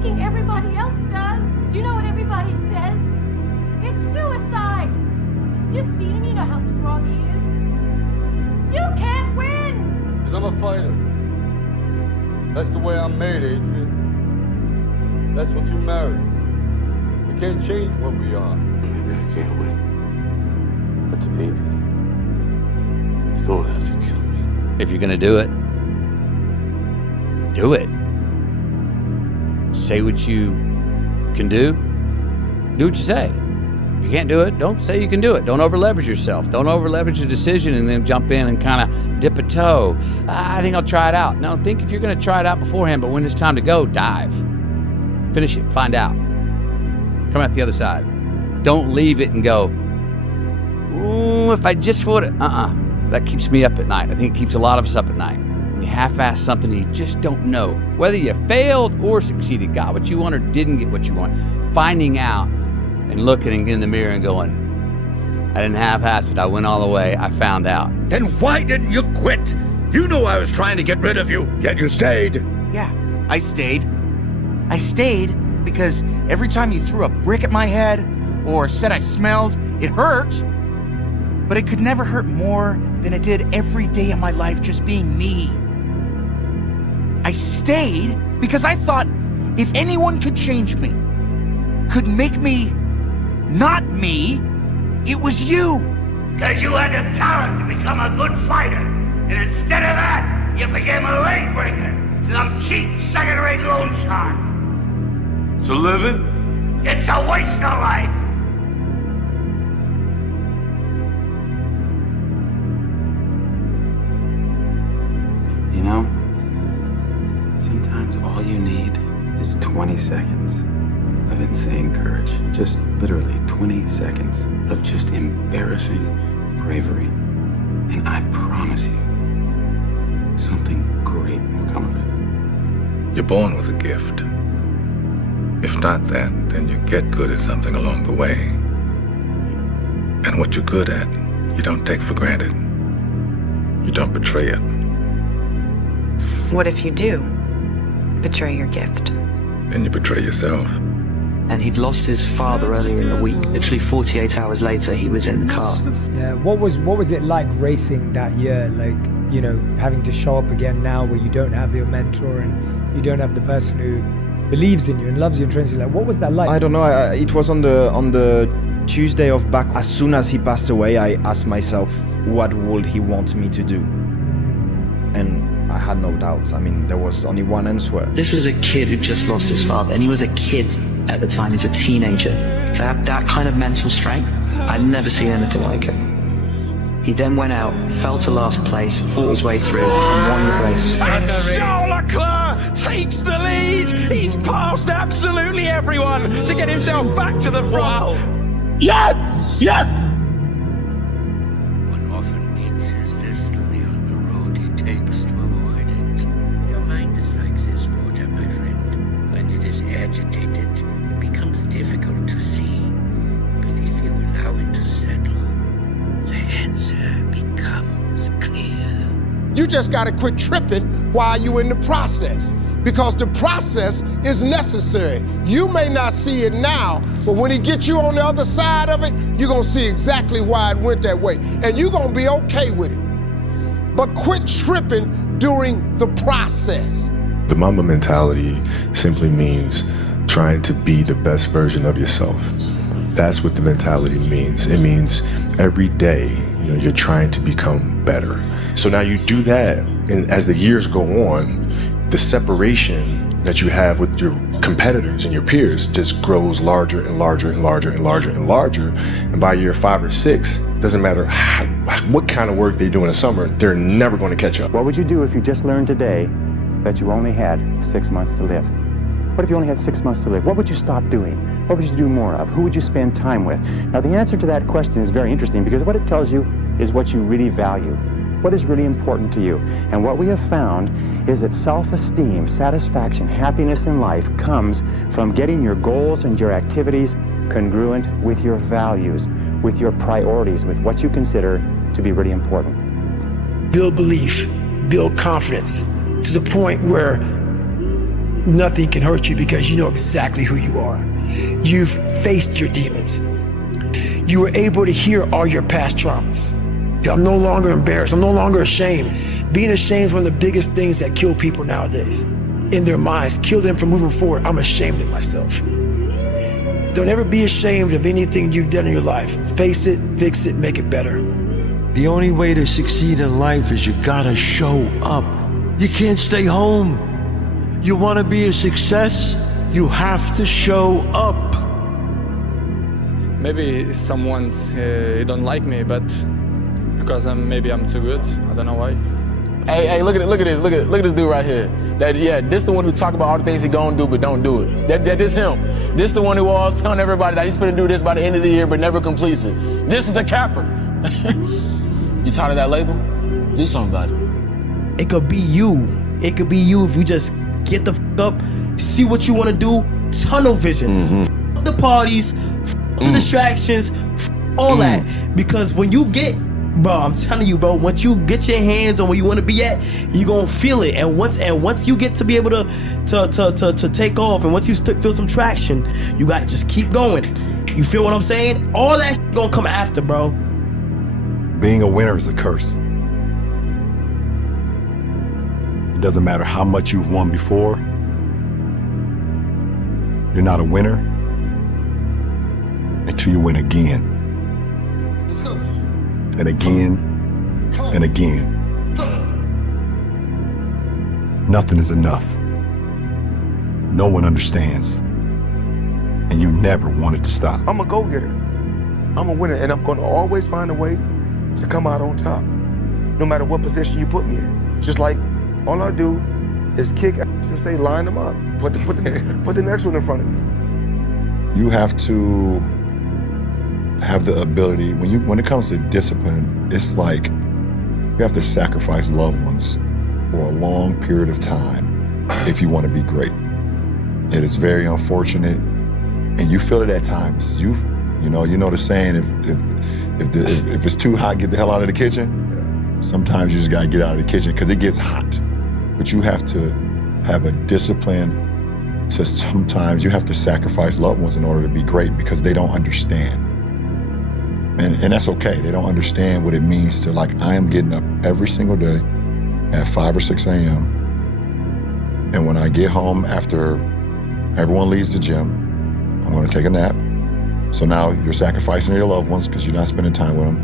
thinking everybody else does. Do you know what everybody says? It's suicide. You've seen him, you know how strong he is. You can't win! Because I'm a fighter. That's the way I'm made, Adrian. That's what you married. We can't change what we are. Maybe I can't win. But the baby, he's gonna have to kill me. If you're gonna do it, do it. Say what you can do. Do what you say. If you can't do it, don't say you can do it. Don't over-leverage yourself. Don't over-leverage a decision and then jump in and kind of dip a toe. I think I'll try it out. No, think if you're going to try it out beforehand, but when it's time to go, dive. Finish it. Find out. Come out the other side. Don't leave it and go, ooh, if I just would have. That keeps me up at night. I think it keeps a lot of us up at night. When you half-ass something and you just don't know whether you failed or succeeded, got what you want or didn't get what you want. Finding out and looking in the mirror and going, I didn't half-ass it. I went all the way. I found out. Then why didn't you quit? You knew I was trying to get rid of you, yet you stayed. Yeah, I stayed. I stayed because every time you threw a brick at my head or said I smelled, it hurt. But it could never hurt more than it did every day of my life just being me. I stayed because I thought if anyone could change me, could make me not me, it was you. Because you had the talent to become a good fighter. And instead of that, you became a leg breaker. Some cheap, second-rate loan shark. It's a living? It's a waste of life. You know, sometimes all you need is 20 seconds of insane courage. Just literally 20 seconds of just embarrassing bravery. And I promise you, something great will come of it. You're born with a gift. If not that, then you get good at something along the way. And what you're good at, you don't take for granted. You don't betray it. What if you do betray your gift? Then you betray yourself. And he'd lost his father earlier in the week. Literally 48 hours later, he was in the car. Yeah, what was it like racing that year? Like, you know, having to show up again now where you don't have your mentor and you don't have the person who believes in you and loves you and trains you. Like, what was that like? I don't know. It was on the Tuesday of back. As soon as he passed away, I asked myself, what would he want me to do? And I had no doubts. I mean, there was only one answer. This was a kid who just lost his father, and he was a kid at the time. He's a teenager. To have that kind of mental strength, I'd never seen anything like it. He then went out, fell to last place, fought his way through, and won the race. And Charles Leclerc takes the lead. He's passed absolutely everyone to get himself back to the front. Wow. Yes! Yes! One often meets his destiny on the road he takes to avoid it. Your mind is like this water, my friend. When it is agitated, it becomes difficult to see. But if you allow it to settle, the answer becomes clear. You just gotta quit tripping while you're in the process, because the process is necessary. You may not see it now, but when he gets you on the other side of it, you're gonna see exactly why it went that way, and you're gonna be okay with it. But quit tripping during the process. The Mamba mentality simply means trying to be the best version of yourself. That's what the mentality means. It means every day, you're trying to become better. So now you do that, and as the years go on, the separation that you have with your competitors and your peers just grows larger and larger and larger and larger and larger. And by year 5 or 6, doesn't matter what kind of work they do in the summer, they're never going to catch up. What would you do if you just learned today that you only had 6 months to live? What if you only had 6 months to live? What would you stop doing? What would you do more of? Who would you spend time with? Now, the answer to that question is very interesting, because what it tells you is what you really value. What is really important to you? And what we have found is that self-esteem, satisfaction, happiness in life comes from getting your goals and your activities congruent with your values, with your priorities, with what you consider to be really important. Build belief, build confidence to the point where nothing can hurt you because you know exactly who you are. You've faced your demons. You were able to hear all your past traumas. I'm no longer embarrassed. I'm no longer ashamed. Being ashamed is one of the biggest things that kill people nowadays. In their minds, kill them from moving forward. I'm ashamed of myself. Don't ever be ashamed of anything you've done in your life. Face it, fix it, make it better. The only way to succeed in life is you gotta show up. You can't stay home. You wanna be a success, you have to show up. Maybe someone's he don't like me, but because maybe I'm too good. I don't know why. Hey, look at this dude right here. This the one who talk about all the things he gonna do but don't do it. This him. This the one who always telling everybody that he's gonna do this by the end of the year but never completes it. This is the capper. You tired of that label? Do something about it. It could be you. It could be you if you just get the f up, see what you want to do, tunnel vision. F the parties, f the distractions, f all that. Because when you get, bro, I'm telling you, bro, once you get your hands on where you want to be at, you gonna feel it. And once you get to be able to take off, and once you feel some traction, you got to just keep going. You feel what I'm saying? All that shit gonna come after, bro. Being a winner is a curse. It doesn't matter how much you've won before. You're not a winner until you win again. And again, and again. Nothing is enough. No one understands. And you never wanted to stop. I'm a go-getter. I'm a winner, and I'm gonna always find a way to come out on top, no matter what position you put me in. Just like all I do is kick ass and say, line them up. Put the next one in front of me. You have to have the ability, when it comes to discipline, it's like you have to sacrifice loved ones for a long period of time if you want to be great. It is very unfortunate, and you feel it at times. You know the saying, if it's too hot, get the hell out of the kitchen. Sometimes you just gotta get out of the kitchen because it gets hot. But you have to have a discipline to, sometimes you have to sacrifice loved ones in order to be great because they don't understand. And that's okay. They don't understand what it means to, like, I am getting up every single day at 5 or 6 a.m. And when I get home after everyone leaves the gym, I'm gonna take a nap. So now you're sacrificing your loved ones because you're not spending time with them.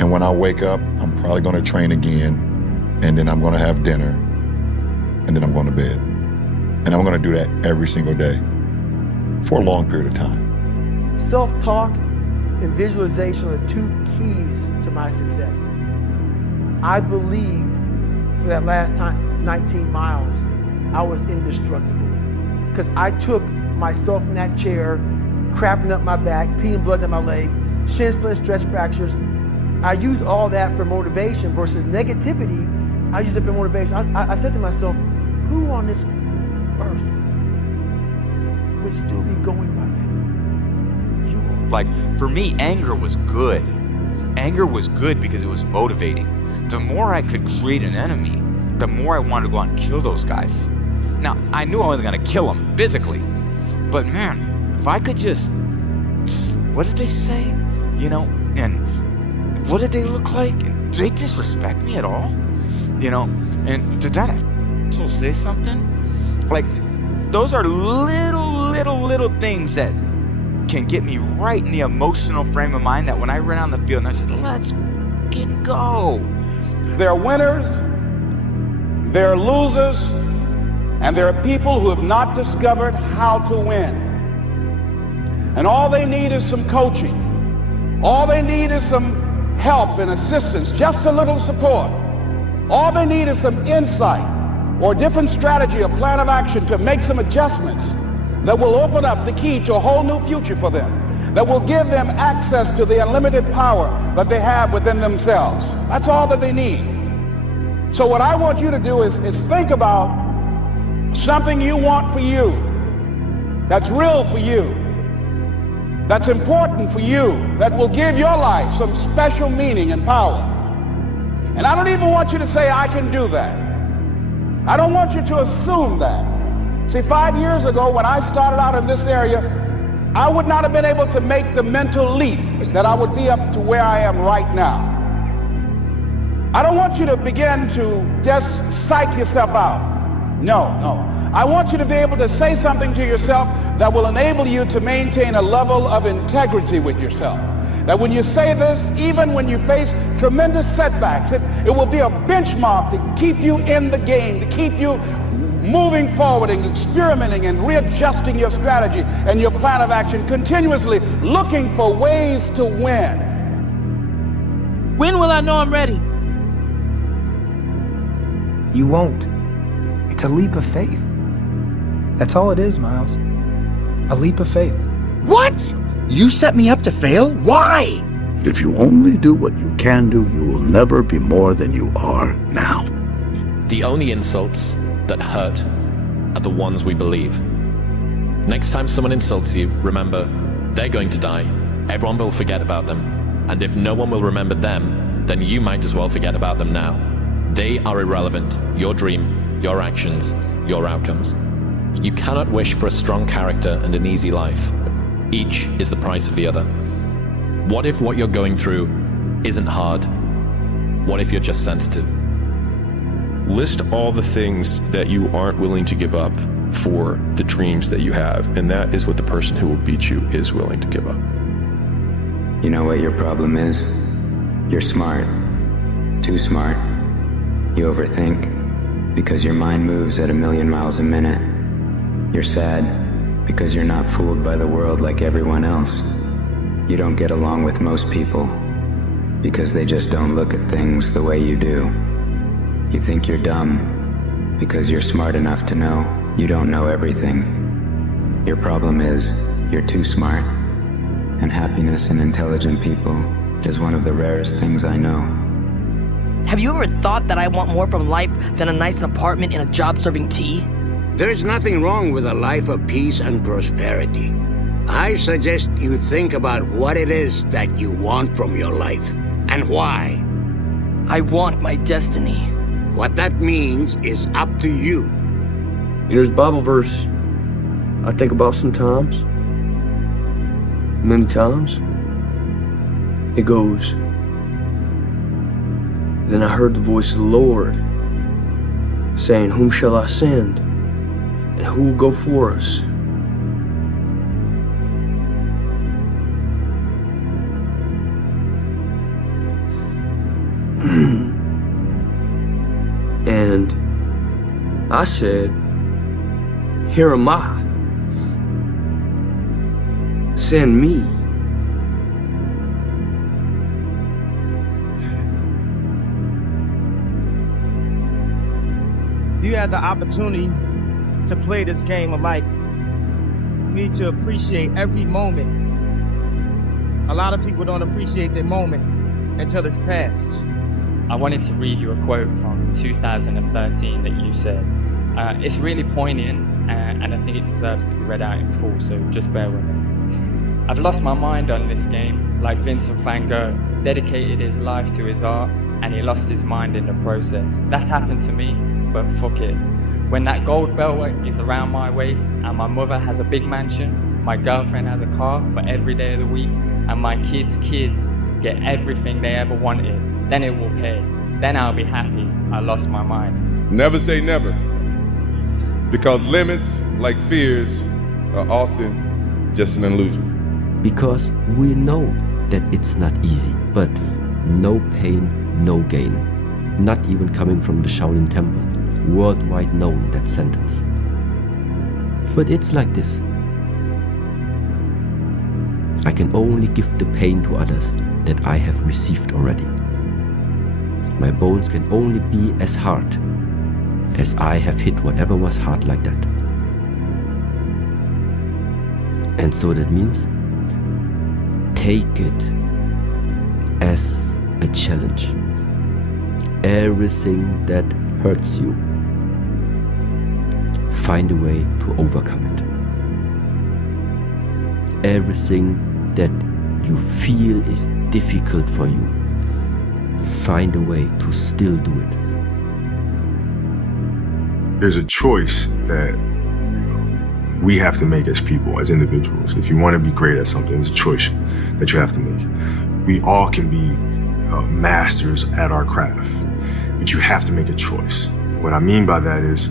And when I wake up, I'm probably gonna train again, and then I'm gonna have dinner, and then I'm going to bed. And I'm gonna do that every single day for a long period of time. Self-talk and visualization are the 2 keys to my success. I believed for that last 19 miles, I was indestructible. Because I took myself in that chair, crapping up my back, peeing blood down my leg, shin splints, stress fractures. I use all that for motivation versus negativity. I use it for motivation. I said to myself, who on this earth would still be going right now? Like, for me, anger was good. Anger was good because it was motivating. The more I could create an enemy, the more I wanted to go out and kill those guys. Now, I knew I wasn't gonna kill them physically, but man, if I could just, what did they say? And what did they look like? And did they disrespect me at all? And did that asshole say something? Like, those are little things that can get me right in the emotional frame of mind that when I ran on the field and I said, let's fucking go. There are winners, there are losers, and there are people who have not discovered how to win. And all they need is some coaching. All they need is some help and assistance, just a little support. All they need is some insight or different strategy or plan of action to make some adjustments that will open up the key to a whole new future for them, that will give them access to the unlimited power that they have within themselves. That's all that they need. So what I want you to do is think about something you want for you, that's real for you, that's important for you, that will give your life some special meaning and power. And I don't even want you to say, I can do that. I don't want you to assume that. See, 5 years ago when I started out in this area, I would not have been able to make the mental leap that I would be up to where I am right now. I don't want you to begin to just psych yourself out. No. I want you to be able to say something to yourself that will enable you to maintain a level of integrity with yourself. That when you say this, even when you face tremendous setbacks, it will be a benchmark to keep you in the game, to keep you moving forward and experimenting and readjusting your strategy and your plan of action, continuously looking for ways to win. When will I know I'm ready? You won't. It's a leap of faith. That's all it is, Miles. A leap of faith. What? You set me up to fail? Why? If you only do what you can do, you will never be more than you are now. The only insults that hurt are the ones we believe. Next time someone insults you, remember, they're going to die. Everyone will forget about them. And if no one will remember them, then you might as well forget about them now. They are irrelevant. Your dream, your actions, your outcomes. You cannot wish for a strong character and an easy life. Each is the price of the other. What if what you're going through isn't hard? What if you're just sensitive? List all the things that you aren't willing to give up for the dreams that you have, and that is what the person who will beat you is willing to give up. You know what your problem is? You're smart. Too smart. You overthink because your mind moves at 1,000,000 miles a minute. You're sad because you're not fooled by the world like everyone else. You don't get along with most people because they just don't look at things the way you do. You think you're dumb because you're smart enough to know you don't know everything. Your problem is you're too smart, and happiness in intelligent people is one of the rarest things I know. Have you ever thought that I want more from life than a nice apartment and a job serving tea? There's nothing wrong with a life of peace and prosperity. I suggest you think about what it is that you want from your life and why. I want my destiny. What that means is up to you. There's a Bible verse I think about sometimes. Many times. It goes, "Then I heard the voice of the Lord saying, Whom shall I send? And who will go for us?" And I said, "Here am I. Send me." You had the opportunity to play this game of life. You need to appreciate every moment. A lot of people don't appreciate their moment until it's past. I wanted to read you a quote from 2013 that you said. It's really poignant, and I think it deserves to be read out in full, so just bear with me. I've lost my mind on this game, like Vincent van Gogh dedicated his life to his art, and he lost his mind in the process. That's happened to me, but fuck it. When that gold belt is around my waist, and my mother has a big mansion, my girlfriend has a car for every day of the week, and my kids' get everything they ever wanted, then it will pay. Then I'll be happy I lost my mind. Never say never, because limits, like fears, are often just an illusion. Because we know that it's not easy, but no pain, no gain. Not even coming from the Shaolin Temple, worldwide known that sentence. But it's like this. I can only give the pain to others that I have received already. My bones can only be as hard as I have hit whatever was hard like that. And so that means take it as a challenge. Everything that hurts you, find a way to overcome it. Everything that you feel is difficult for you, find a way to still do it. There's a choice that we have to make as people, as individuals. If you want to be great at something, it's a choice that you have to make. We all can be masters at our craft, but you have to make a choice. What I mean by that is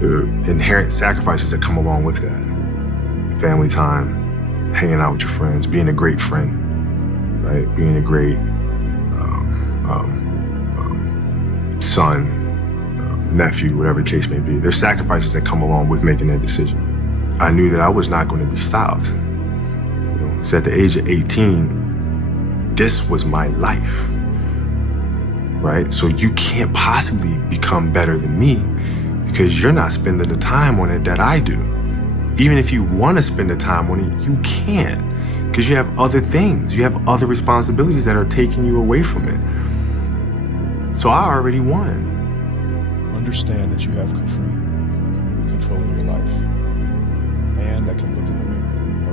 the inherent sacrifices that come along with that. Family time, hanging out with your friends, being a great friend, right? Being a great son, nephew, whatever the case may be. There's sacrifices that come along with making that decision. I knew that I was not going to be stopped. You know, so at the age of 18, this was my life, right? So you can't possibly become better than me because you're not spending the time on it that I do. Even if you want to spend the time on it, you can't because you have other things. You have other responsibilities that are taking you away from it. So I already won. Understand that you have control of your life. A man that can look in the mirror, know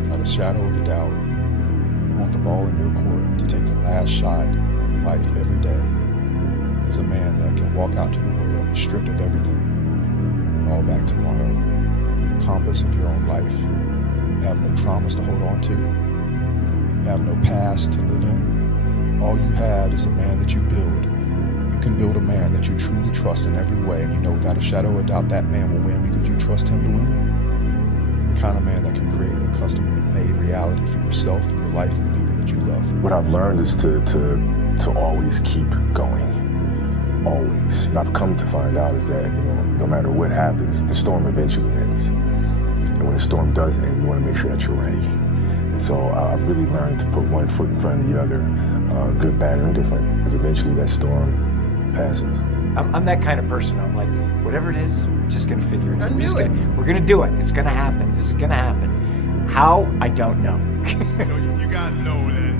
without a shadow of a doubt, you want the ball in your court to take the last shot in life every day, is a man that can walk out to the world and be stripped of everything, and bring it all back tomorrow. The compass of your own life. You have no traumas to hold on to. You have no past to live in. All you have is the man that you build. You can build a man that you truly trust in every way, and you know without a shadow of a doubt that man will win because you trust him to win. You're the kind of man that can create a custom-made reality for yourself, and your life, and the people that you love. What I've learned is to always keep going. Always. I've come to find out is that, no matter what happens, the storm eventually ends. And when the storm does end, you want to make sure that you're ready. And so I've really learned to put one foot in front of the other, good, bad, or indifferent, because eventually that storm passes. I'm that kind of person. I'm like, whatever it is, we're just gonna figure it out. We're gonna do it. It's gonna happen. This is gonna happen. How? I don't know. You guys know that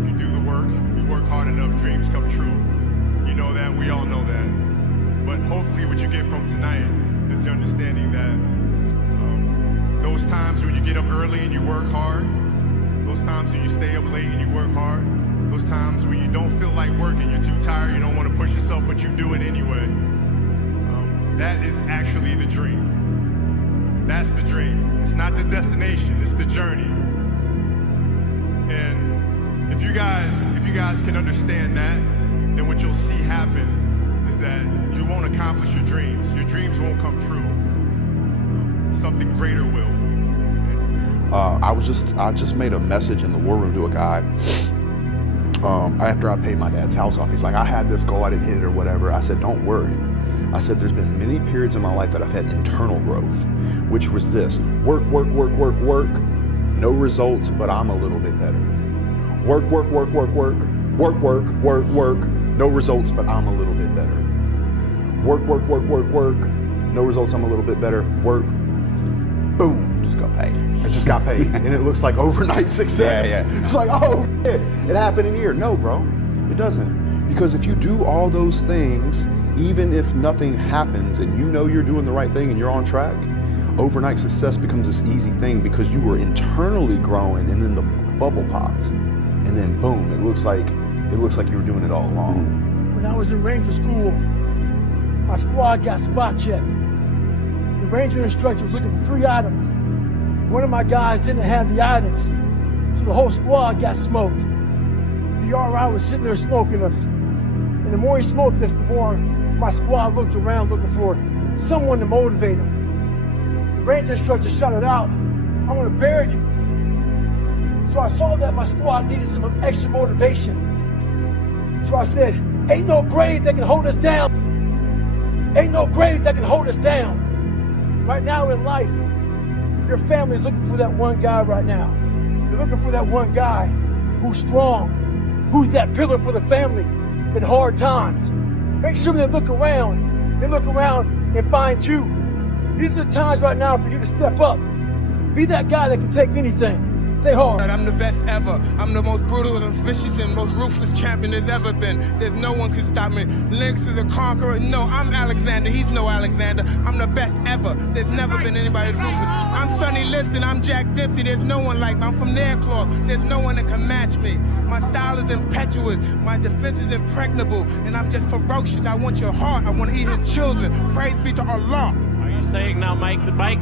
if you do the work, you work hard enough, dreams come true. You know that. We all know that. But hopefully, what you get from tonight is the understanding that those times when you get up early and you work hard, those times when you stay up late and you work hard, those times when you don't feel like working, you're too tired, you don't want to push yourself, but you do it anyway. That is actually the dream. That's the dream. It's not the destination, it's the journey. And if you guys can understand that, then what you'll see happen is that you won't accomplish your dreams. Your dreams won't come true. Something greater will. I just made a message in the war room to a guy. After I paid my dad's house off, he's like, I had this goal, I didn't hit it or whatever. I said, don't worry. I said, there's been many periods in my life that I've had internal growth, which was this: work, no results, but I'm a little bit better. Work, no results, but I'm a little bit better. Work, no results, I'm a little bit better. Work, boom, just got paid. I just got paid, and it looks like overnight success. Yeah. It's like, oh, shit, it happened in a year. No, bro, it doesn't. Because if you do all those things, even if nothing happens and you know you're doing the right thing and you're on track, overnight success becomes this easy thing because you were internally growing and then the bubble popped. And then boom, it looks like you were doing it all along. When I was in Ranger school, my squad got spot checked. The Ranger instructor was looking for 3 items. One of my guys didn't have the items, so the whole squad got smoked. The RI was sitting there smoking us. And the more he smoked us, the more my squad looked around looking for someone to motivate him. The Ranger instructor shouted out, "I want to bury you." So I saw that my squad needed some extra motivation. So I said, ain't no grave that can hold us down. Ain't no grave that can hold us down. Right now in life, your family is looking for that one guy right now. They're looking for that one guy who's strong, who's that pillar for the family in hard times. Make sure they look around. They look around and find you. These are the times right now for you to step up. Be that guy that can take anything. Stay hard. I'm the best ever. I'm the most brutal and vicious and most ruthless champion there's ever been. There's no one can stop me. Lynx is a conqueror. No, I'm Alexander. He's no Alexander. I'm the best ever. There's never been anybody as ruthless. I'm Sonny Liston. I'm Jack Dempsey. There's no one like me. I'm from Nairclaw. There's no one that can match me. My style is impetuous. My defense is impregnable. And I'm just ferocious. I want your heart. I want to eat his children. Praise be to Allah. you saying now, Mike? The Mike?